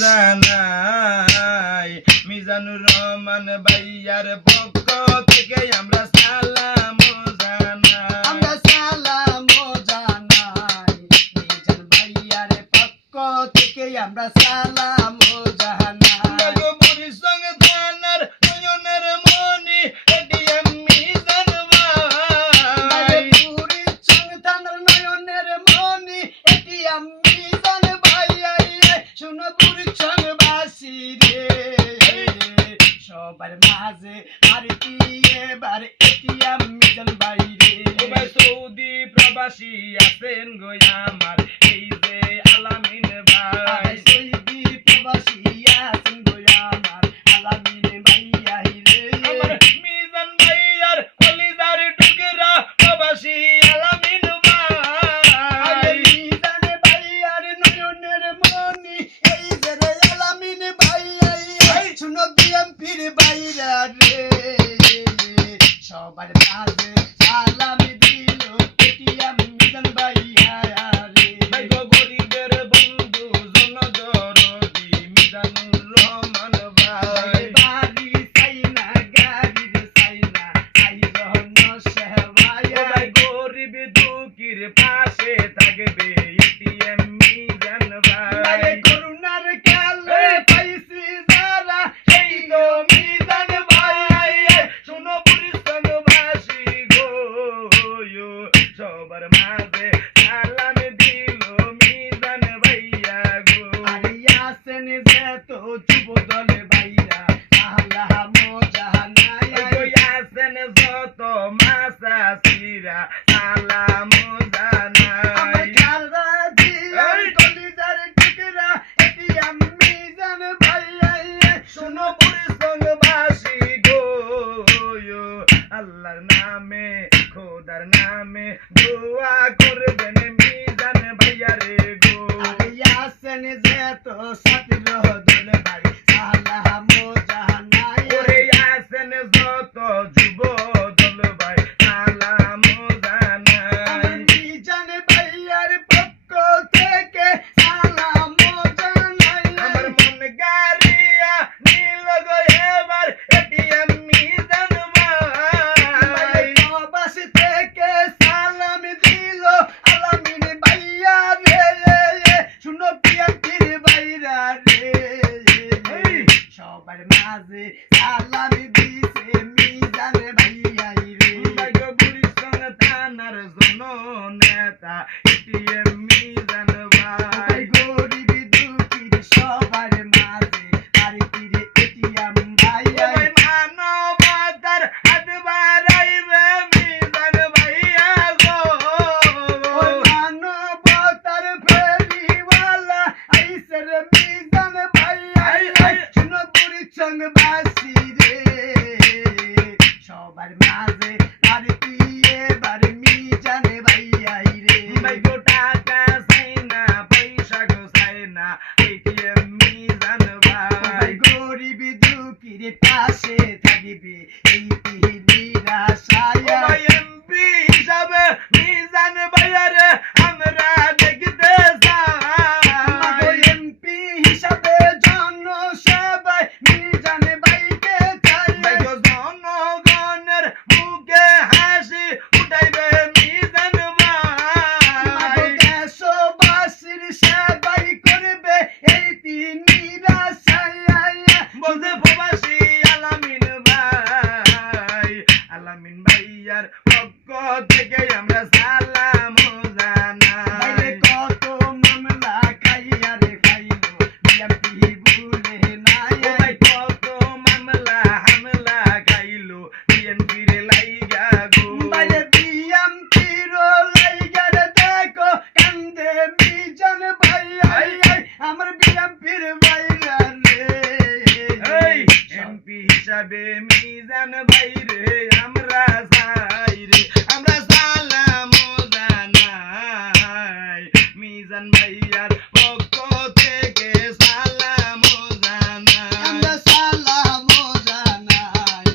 জানাই মিজানুর রহমান ভাইয়ার পক্ষ থেকে আমরা সালাম জানাই আমরা সালাম জানাই মিজান ভাইয়ার পক্ষ থেকে আমরা সালাম জানাই পরিসং থানার নয়নের মনি এটিএম মিজান ভাই পরিসং থানার নয়নের মনি এটিএম মিজান ভাই শুনো পরিসং বাসী রে সবার মাঝে আর কি এবার এটিএম মিজান ভাই রে ভাই সৌদি প্রবাসী আছেন গো আমার এই যে আলামিন ভাই সৌদি প্রবাসী আছেন গো আমার আলামিন ভাই রে আমার মিজান ভাইয়ার কলিজার টুকরা প্রবাসী আলামিন ভাই মিজান ভাইয়ার নয়নের মনি এই যে রে আলামিন ভাই শুনো বিএমপির ভাইরা রে সবার মাঝে সালাম দিল এটিএম মিজান ভাইয়া রে ভাই গো গরিবের বন্ধু জনদরদি মিজানুর রহমান ভাই বাড়ি চাইনা গাড়ির চাইনা আই রহন সেবায় ভাই গরিব দুঃখীর পাশে থাকবে এটিএম মিজান ভাই করুণার কালে পাইছি যারা সেই তো মিজান ভাই শুনো পরিসং ভাসি গো সবার মাঝে সালাম দিল মিজান ভাইয়া গো আরে আছেন যে তো যুব দলে ভাইরা আল্লাহ মোজাহানায় আছেন যত মাসা সিরা সালাম আমার জানাই খালদা জিয়ার কলিজার টুকরা এটিএম মিজান ভাইয়া শুনো পরিসং ভাসি গো আল্লাহর নামে খোদার নামে দোয়া করবেন মিজান ভাইয়া রে গো আরে আছেন যে তো সাথীর দলে ভাই আল্লাহ মোজাহানায় ওরে আছেন যত যুব দল ভাই সালাম জানাই মিজান ভাইয়ার পক্ষ থেকে সালাম জানাই আমার মন গারিয়া নীল গো এবার এটিএম মিজান ভাই প্রবাস থেকে সালাম দিল আলামিন ভাইয়া রে শুনো বিএমপির ভাইরা রে সবার মাঝে সালাম দিছে মিজান ভাইয়া রে ভাই গো পরিসং থানার জননেতা এটিএম মিজান ভাই গরিব দুঃখীর সবার মাঝে আর তীরে এটিএম ভাইয়া ভাই মানবতার হাত বাড়াইবে মিজান ভাইয়া গো মানবতার ফেরিওয়ালা আইসের মিজান ভাইয়া শুনো পরিচং বাসী রে সবার মাঝে আর কি এবার মিজান ভাইয়া রে ভাই গো টাকা চাই না পয়সা গো চাই না এটিএম মিজান ভাই গরিব দুঃখীর পাশে থাকিবে এই নিরাশায় ভাই এমপি হিসাবে মিজান ভাইয়া রে আমরা দেখতে চাই এমপি হিসাবে জনসেবায় মিজান ভাইকে চাই ভাই গো জনগণের মুখে হাসি উঠাইবে মিজান ভাই দেশবাসীর সেবাই করবে এই নিরাশায় বলতে প্রবাসী আলামিন ভাই আলামিন ভাইয়ার পক্ষ থেকে আমরা সালাম বাইরে জানাই কত মামলা খাইয়া রে খাইলো বিএমপি ভুলে নাই ও ভাই কত মামলা হামলা খাইলো বিএনপির লাইগা গো বাইরে বিএমপির লাইগা রে দেখো কান্দে মিজান ভাই আমার বিএমপির ভাইরা রে এই এমপি হিসাবে মিজান ভাই রে আমরা চাই রে আমরা সালাম জানাই মিজান ভাইয়ার পক্ষ থেকে সালাম জানাই আমরা সালাম জানাই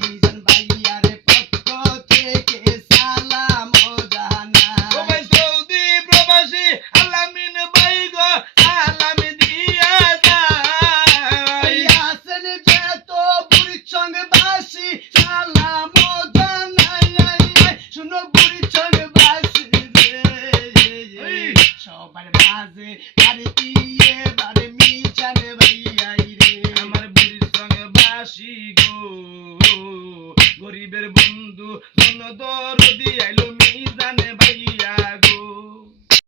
মিজান ভাইয়ার পক্ষ থেকে সালাম জানাই ও ভাই সৌদি প্রবাসী আলামিন ভাই গো সালাম দিয়া আছে আরে কি এবারে মিজান ভাইয়া রে আমার বুড়ির সঙ্গে বাসি গো গরিবের বন্ধু জন দরদি আইলো মিজানে